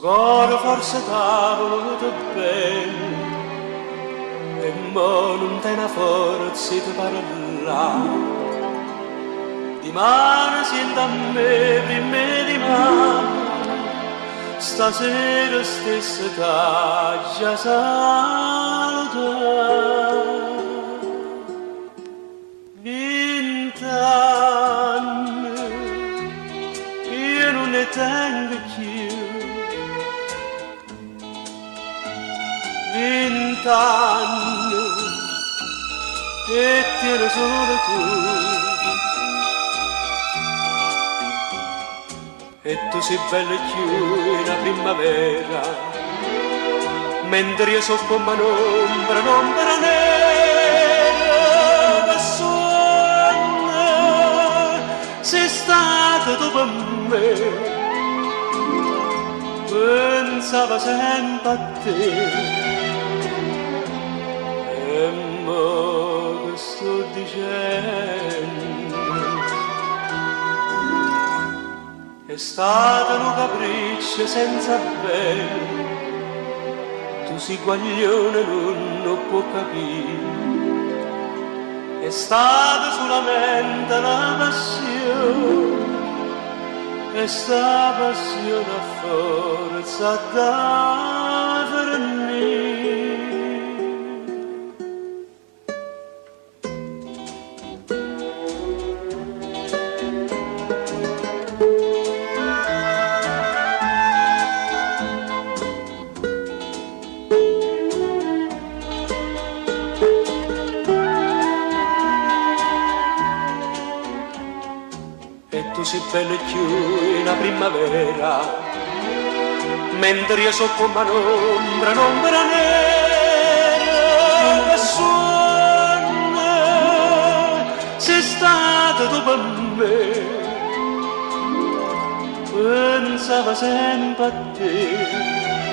cuore forse t'ha voluto bene e mo non te ne forza di parlare. Di mano sento a me, prima di mano, stasera stessa t'ha già salutato. 20 anni, io non ne tengo più. 20 anni, e tieni solo tu. E tu sei bella più in la primavera, mentre io so come un'ombra nera che suona. Sei stata tu per me, pensavo sempre a te. E mo che sto dicendo? È stata un capriccio senza bene, tu sei guaglione non può capire. È stata solamente una passione, e sta passione a forza da fermare. Tu sei bella più in la primavera, mentre io so come un'ombra nera che suona. Sei stata tu per me, pensavo sempre a te.